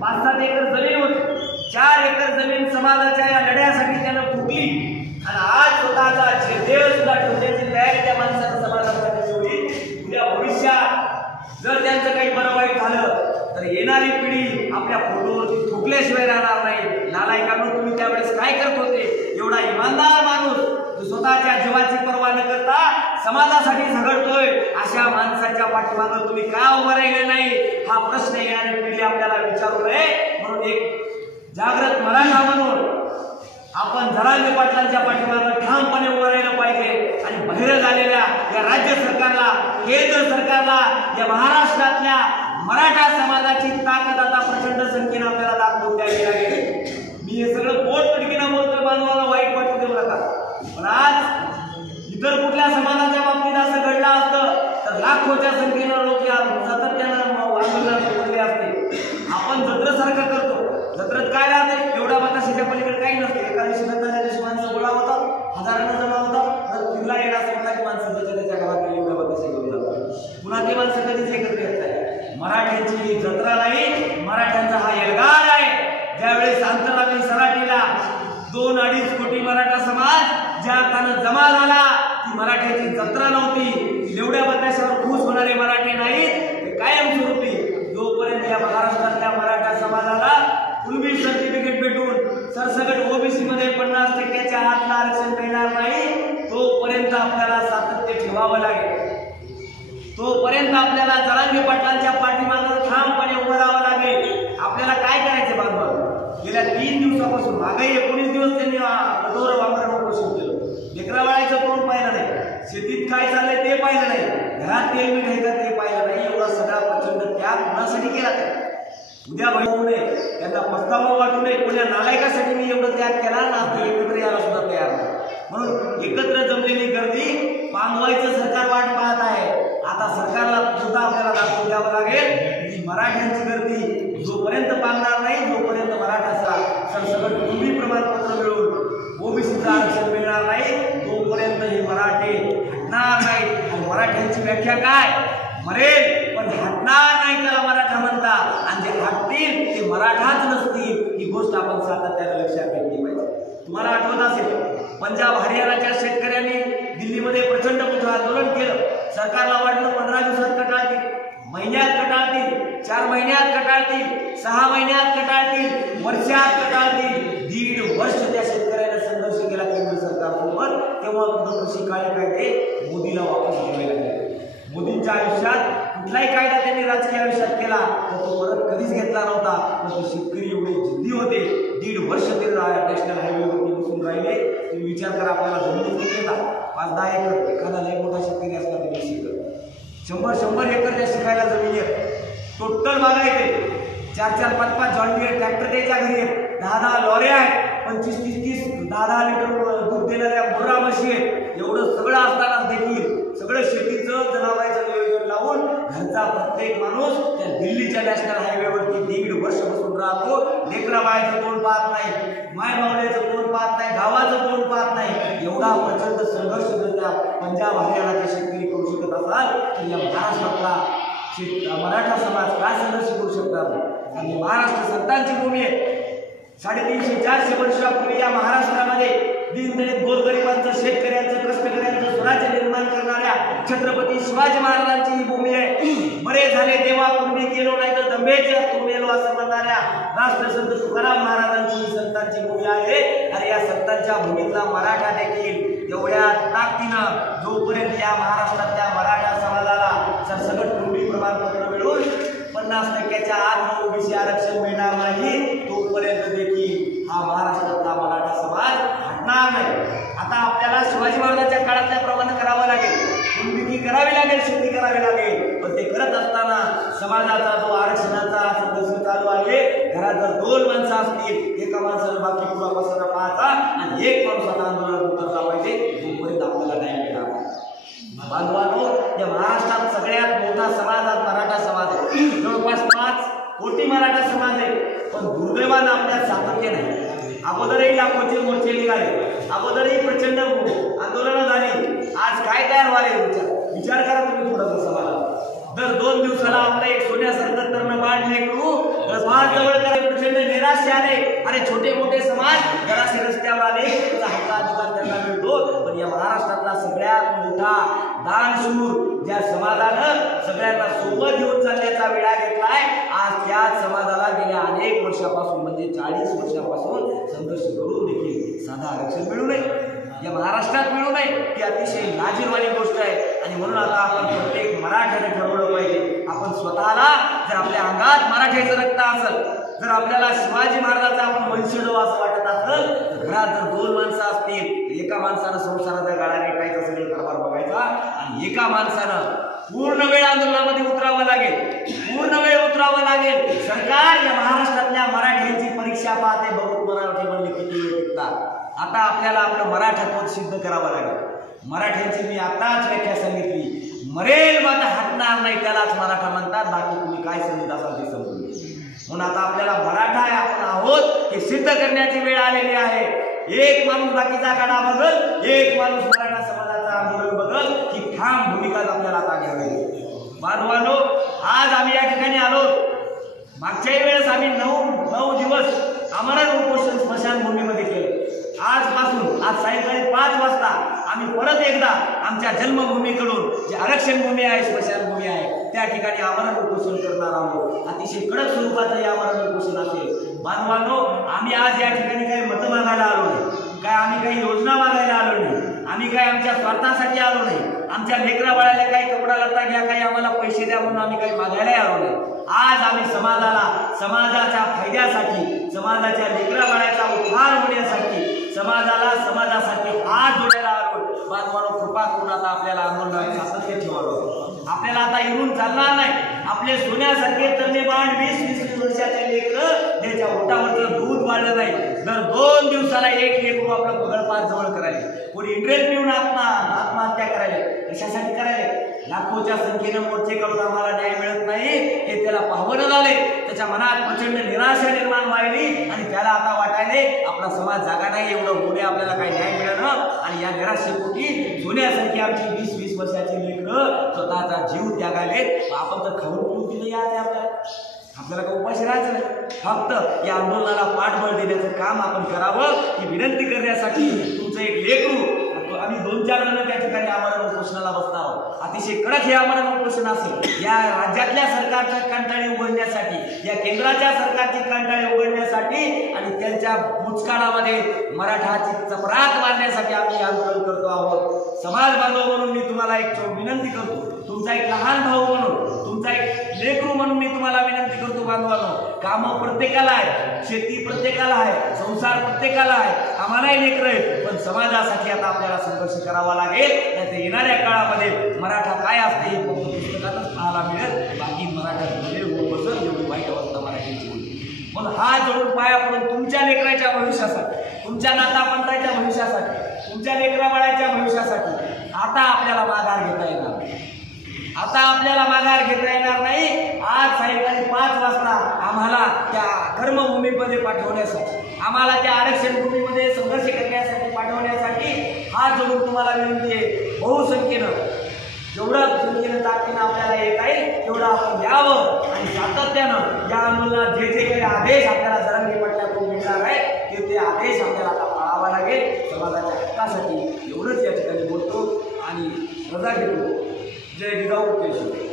5-7 acre जमीन होती, 4 acre जमीन समाजाच्या या लढ्यासाठी त्यानं फुकली आणि आज स्वतःचा देह सुद्धा ठेवण्याची तयारी त्या माणसानं समाजासाठी ठेवली। उद्या भविष्यात जर त्यांचं काही बरं वाईट झालं तर येणारी पिढी आपल्या फोटोवरती थुकल्याशिवाय राहणार नाही। नालायकांनो, तुम्ही त्यावेळेस काय करत होते? एवढा इमानदार माणूस जो स्वतःच्या जीवाची पर्वा न करता समाजासाठी झगडतोय, अशा माणसाच्या पाठीमागे तुम्ही का उभं राहिले नाही? हा प्रश्न येणारी पिढी आपल्याला विचारू नये। म्हणून एक जागृत मराठा म्हणून आपण जरांगे पाटलांच्या पाठीमागे ठामपणे उभं राहिलं पाहिजे आणि बाहेर झालेल्या या राज्य सरकारला, केंद्र सरकारला, या महाराष्ट्रातल्या मराठा समाजाची ताकद आता प्रचंड संख्येने आपल्याला दाखवून द्यावी लागेल। मी हे सगळं पोट तडकीनं बोलतोय, बांधवाला वाईट वाटू देऊ नका, पण आज इतर कुठल्या समाजाच्या बाबतीत असं घडलं असतं तर लाखोच्या संख्येनं लोक सातत्यानं आंदोलनात उतरले असते। आपण जत्रेसारखं करतो, जत्रेत काय राहते? एवढा बताशीच्या पलीकडे काही नसते। एका दिवशी नंतर दिवशी माणसं गोळा होतात, हजारांना जमा होतात, तर फिरला येणार समजा माणसं त्याच्या घरात एवढ्या बताशी घेऊन जातात, पुन्हा ते माणसं कधीच एकत्र येत नाही। मराठ्यांची ही जत्रा नाही, मराठ्यांचा हा एल्गार आहे। ज्यावेळेस आंतरराष्ट्रीय सराटीला 2-2.5 कोटी मराठा समाज ज्या अर्थानं जमा झाला, ती मराठ्याची जत्रा नव्हती। एवढ्या बताशावर खुश होणारे मराठी नाहीत, ते कायमस्वरूपी जोपर्यंत या महाराष्ट्रातल्या मराठा समाजाला कुलबी सर्टिफिकेट भेटून सरसकट ओबीसी मध्ये 50% आतलं आरक्षण मिळणार नाही, तोपर्यंत आपल्याला सातत्य ठेवावं लागेल। तोपर्यंत आपल्याला जरांगे पाटलांच्या पाठीमागे ठामपणे उभं राहावं लागेल। आपल्याला काय करायचं बांधव? गेल्या 3 दिवसापासून मागे 19 दिवस त्यांनी कठोर वामन उपोषण केलं। लेकरा बाळाचं तोंड पाहिलं नाही, शेतीत काय चाललंय ते पाहिलं नाही, घरात तेल मीठ आहे का ते पाहिलं नाही। एवढा सगळा प्रचंड त्याग कुणासाठी केला? उद्या होऊ नये, त्यांना पस्तावा वाटू नये, कोणा नालायकासाठी मी एवढं त्याग केला ना, ते एकत्र यायला सुद्धा तयार नाही। म्हणून एकत्र जमलेली गर्दी पांगवायचं सरकार वाट पाहत आहे। आता सरकारला सुद्धा आपल्याला दाखवून द्यावं लागेल की मराठ्यांची गर्दी जोपर्यंत पांगणार नाही, जोपर्यंत मराठा सरसकट कुलबी प्रमाणपत्र मिळून ओबीसीचं आरक्षण मिळणार नाही, तोपर्यंत हे मराठे हटणार नाही। आणि मराठ्यांची व्याख्या काय? मरेल पण हटणार नाही त्याला मराठा म्हणता, आणि जे हटतील ते मराठाच नसतील, ही गोष्ट आपण सातत्याने लक्षात घेतली पाहिजे। तुम्हाला आठवत असेल, पंजाब हरियाणाच्या शेतकऱ्यांनी दिल्लीमध्ये प्रचंड मोठं आंदोलन केलं। सरकारला वाटलं 15 दिवसात कटाळतील, महिन्यात कटाळतील, 4 महिन्यात कटाळतील, 6 महिन्यात कटाळतील, वर्षात कटाळतील। 1.5 वर्ष त्या शेतकऱ्याने संघर्ष केला केंद्र सरकारसोबत। तेव्हा कुठं कृषी कायदे मोदीला वापस घ्यावे लागले। मोदींच्या आयुष्यात कुठलाही कायदा त्यांनी राजकीय आयुष्यात केला तर तो परत कधीच घेतला नव्हता, पण ते शेतकरी एवढे जिद्दी होते। 1.5 वर्ष ते नॅशनल हायवेवरती बसून राहिले। तुम्ही विचार करा, आपल्याला जमिनी किती येतात? 5-10 एकर, एखादा लय मोठा शेतकरी असला तरी 20 एकर, 100 एकर त्या शिकायला जमिनी आहेत। टोटल बागायते 4-4, 5-5 जॉन्डियर ट्रॅक्टर त्याच्या घरी आहेत, 10-10 लॉऱ्या आहेत, 25-30, 10-10 लिटर दूध देणाऱ्या मुर्रा म्हशी आहेत। एवढं सगळं असताना देखील सगळं शेतीचं जनावरांचं नियोजन लावून घरचा प्रत्येक माणूस त्या दिल्लीच्या नॅशनल हायवेवरती 1.5 वर्ष बसून राहतो। लेकरा बाळाचं तोंड पाहत नाही, माय मावल्याचं तोंड पाहत नाही, गावाचं तोंड पाहत नाही। एवढा प्रचंड संघर्ष जर त्या पंजाब हरियाणाचे शेतकरी करू शकत असाल तर या महाराष्ट्रातला मराठा समाज काय संघर्ष करू शकतात? आणि महाराष्ट्र संतांची भूमी आहे। 350-400 वर्षापूर्वी या महाराष्ट्रामध्ये दीनदलित गोरगरिबांचं, शेतकऱ्यांचं, कष्टकऱ्यांचं स्वराज्य निर्माण करणाऱ्या छत्रपती शिवाजी महाराजांची ही भूमी आहे। बरे झाले देवा पूर्वी केलो नाही तर दंभेचे असतो मेलो असं म्हणणाऱ्या राष्ट्रसंत तुकाराम महाराजांची संतांची भूमी आहे। आणि या संतांच्या भूमीतला मराठा देखील एवढ्या ताकदीनं जोपर्यंत या महाराष्ट्रातल्या मराठा समाजाला सरसकट कुलबी प्रमाणपत्र मिळून 50% आत ओबीसी आरक्षण मिळणार नाही, तोपर्यंत देखील हा महाराष्ट्रातला मराठा समाज हटणार नाही। आता आपल्याला शिवाजी महाराजांच्या काळातल्या प्रमाणे करावं लागेल, कुलबी करावी लागेल, शेती करावी लागेल, पण ते करत असताना समाजाचा जो आरक्षणाचा संघर्ष चालू आहे, घरात जर 2 माणसं असतील, एका माणसानं बाकी पुरा पसारा पाहायचा आणि एक माणूस आता आंदोलनात उतरला पाहिजे, तोपर्यंत आपल्याला न्याय मिळणार। बांधवांनो, या महाराष्ट्रात सगळ्यात मोठा समाज आज मराठा समाज आहे। जवळपास 5 कोटी मराठा समाज आहे, पण दुर्दैवानं आपल्यात सातत्य नाही। अगोदरही लाखोचे मोर्चे निघाले, अगोदरही प्रचंड आंदोलनं झाली। आज काय तयार व्हायला विचार करा तुम्ही थोडासा समाजात। दर 2 दिवसाला आपलं एक सोन्यासारखं तरण बाळ लेकरू समाज जवळ करायला प्रचंड निराशे आले. अरे छोटे मोठे समाज जरासे रस्त्यावर आले, त्याचा हक्क अधिकार त्यांना मिळतो. पण या महाराष्ट्रातला सगळ्यात मोठा दानशूर ज्या समाजानं सगळ्यांना सोबत घेऊन चालण्याचा वेळा घेतलाय, आज त्याच समाजाला गेल्या अनेक वर्षापासून म्हणजे 40 वर्षापासून संघर्ष करून देखील साधा आरक्षण मिळू नये, या महाराष्ट्रात मिळू नये, ही अतिशय लाजिरवाणी गोष्ट आहे. आणि म्हणून आता आपण प्रत्येक मराठ्याने ठरवलं पाहिजे, आपण स्वतःला जर आपल्या अंगात मराठ्याचं रक्त असेल, जर आपल्याला शिवाजी महाराजांचा आपण वंशज असं वाटत असेल, तर घरात जर 2 माणसं असतील, एका माणसानं संसाराचा गाडा रेटायचा, सगळे कारभार बघायचा, आणि एका माणसानं पूर्ण वेळ आंदोलनामध्ये उतरावं लागेल, पूर्ण वेळ उतरावं लागेल. सरकार या महाराष्ट्रातल्या मराठ्यांची परीक्षा पाहते, बघून मराठी म्हणले किती वेळ टिकतात. आता आपल्याला आपलं मराठत्व सिद्ध करावं लागेल. मराठ्यांची मी आताच व्याख्या सांगितली, मरेल मात्र हटणार नाही त्यालाच मराठा म्हणतात, बाकी तुम्ही काय समजत असाल ते समजून. म्हणून आता आपल्याला मराठा आपण आहोत हे सिद्ध करण्याची वेळ आलेली आहे. एक माणूस बाकीचा गाडा बघल, एक माणूस मराठा समाजाचा आंदोलन बघल, ही ठाम भूमिका आपल्याला आता घ्यावी. बांधवांनो, आज आम्ही या ठिकाणी आलो. मागच्याही वेळेस आम्ही 9 दिवस आमरण उपोषण स्मशानभूमीमध्ये केलं. आजपासून आज सायंकाळी 5 वाजता आम्ही परत एकदा आमच्या जन्मभूमीकडून जे आरक्षण भूमी आहे, स्मशानभूमी आहे, त्या ठिकाणी आमरण उपोषण करणार आहोत. अतिशय कडक स्वरूपाचं हे आमरण उपोषण असेल. बांधवांनो, आम्ही आज या ठिकाणी काही मतं मागायला आलो नाही, काय आम्ही काही योजना मागायला आलो नाही, आम्ही काय आमच्या स्वार्थासाठी आलो नाही, आमच्या लेकरा बाळाला काही कपडा लत्ता घ्या, काही आम्हाला पैसे द्या म्हणून आम्ही काही मागायलाही आलो नाही. आज आम्ही समाजाला, समाजाच्या फायद्यासाठी, समाजाच्या लेकरा बाळाचा उद्धार होण्यासाठी, समाजासाठी हात जोडायला आलो. बांधवांनो, कृपा करून आता आपल्याला आंदोलनात सातत्य ठेवावं. आपल्याला आता इरून चालणार नाही. आपले सोन्यासारखे तरणे बाण 20-20 वर्षाचे लेकरं त्याच्या ओटावरचं दूध वाढलं नाही. दर 2 दिवसाला एक लेकरू आपलं पगडपात जवळ करायला, कोणी इंटरेस्ट घेऊन आत्महत्या करायला. कशासाठी करायला? लाखोच्या संख्येनं मोर्चे करून आम्हाला न्याय मिळत नाही हे त्याला पाहणं झाले. त्याच्या मनात प्रचंड निराशा निर्माण व्हायली आणि त्याला आता वाटायले आपला समाज जागा नाही, एवढं पुढे आपल्याला काही न्याय मिळणं. आणि या निराशेपोटी सोन्यासारखी आमची 20-20 वर्षाची लेकरं स्वतःचा जीव त्यागायले. आपण तर खाऊन पिऊन दिलं यात आपल्याला काही उपाशी राहायचं नाही. फक्त या आंदोलनाला पाठबळ देण्याचं काम आपण करावं ही विनंती करण्यासाठी तुमचं एक लेकरू, आम्ही 2-4 जण त्या ठिकाणी आमरण उपोषणाला बसणार आहोत. अतिशय कडक हे आमरण उपोषण असेल. या राज्यातल्या सरकारच्या कंटाळी उघडण्यासाठी, या केंद्राच्या सरकारची कंटाळी उघडण्यासाठी आणि त्यांच्या भूतकाळामध्ये मराठाची चपराक मारण्यासाठी आम्ही आंदोलन करतो आहोत. समाज बांधव म्हणून मी तुम्हाला एक विनंती करतो, तुमचा एक लहान भाऊ म्हणून, तुमचा एक लेकरू म्हणून मी तुम्हाला विनंती करतो. बांधवांनो, कामं प्रत्येकाला आहे, शेती प्रत्येकाला आहे, संसार प्रत्येकाला आहे, आम्हालाही लेकरं आहेत, पण समाजासाठी आता आपल्याला संघर्ष करावा लागेल. त्याच्या येणाऱ्या काळामध्ये मराठा काय असते हे पुस्तकातच पाहायला मिळेल. बाकी मराठा होऊन बसल एवढी वाईट अवस्था मराठीची होईल. म्हणून हात जोडून पाया पडून तुमच्या लेकराच्या भविष्यासाठी, तुमच्या नातापंथाच्या भविष्यासाठी, तुमच्या लेकरा बाळाच्या भविष्यासाठी आता आपल्याला माघार घेता येणार नाही. आता आपल्याला माघार घेता येणार नाही. आज सायंकाळी 5 वाजता आम्हाला त्या कर्मभूमीमध्ये पाठवण्यासाठी, आम्हाला त्या आरक्षण भूमीमध्ये संघर्ष करण्यासाठी पाठवण्यासाठी हात जोडून तुम्हाला विनंती आहे. बहुसंख्येनं, जेवढं संख्येनं ताकदीनं आपल्याला येत आहे तेवढं आपण यावं आणि सातत्यानं या आंदोलनात जे काही आदेश आपल्याला जरांगे पाटलाकडून मिळणार आहे ते आदेश आपल्याला आता पाळावा लागेल समाजाच्या हक्कासाठी. एवढंच या ठिकाणी बोलतो आणि रजा घेतो. जय जिजाऊ जय शिवराय.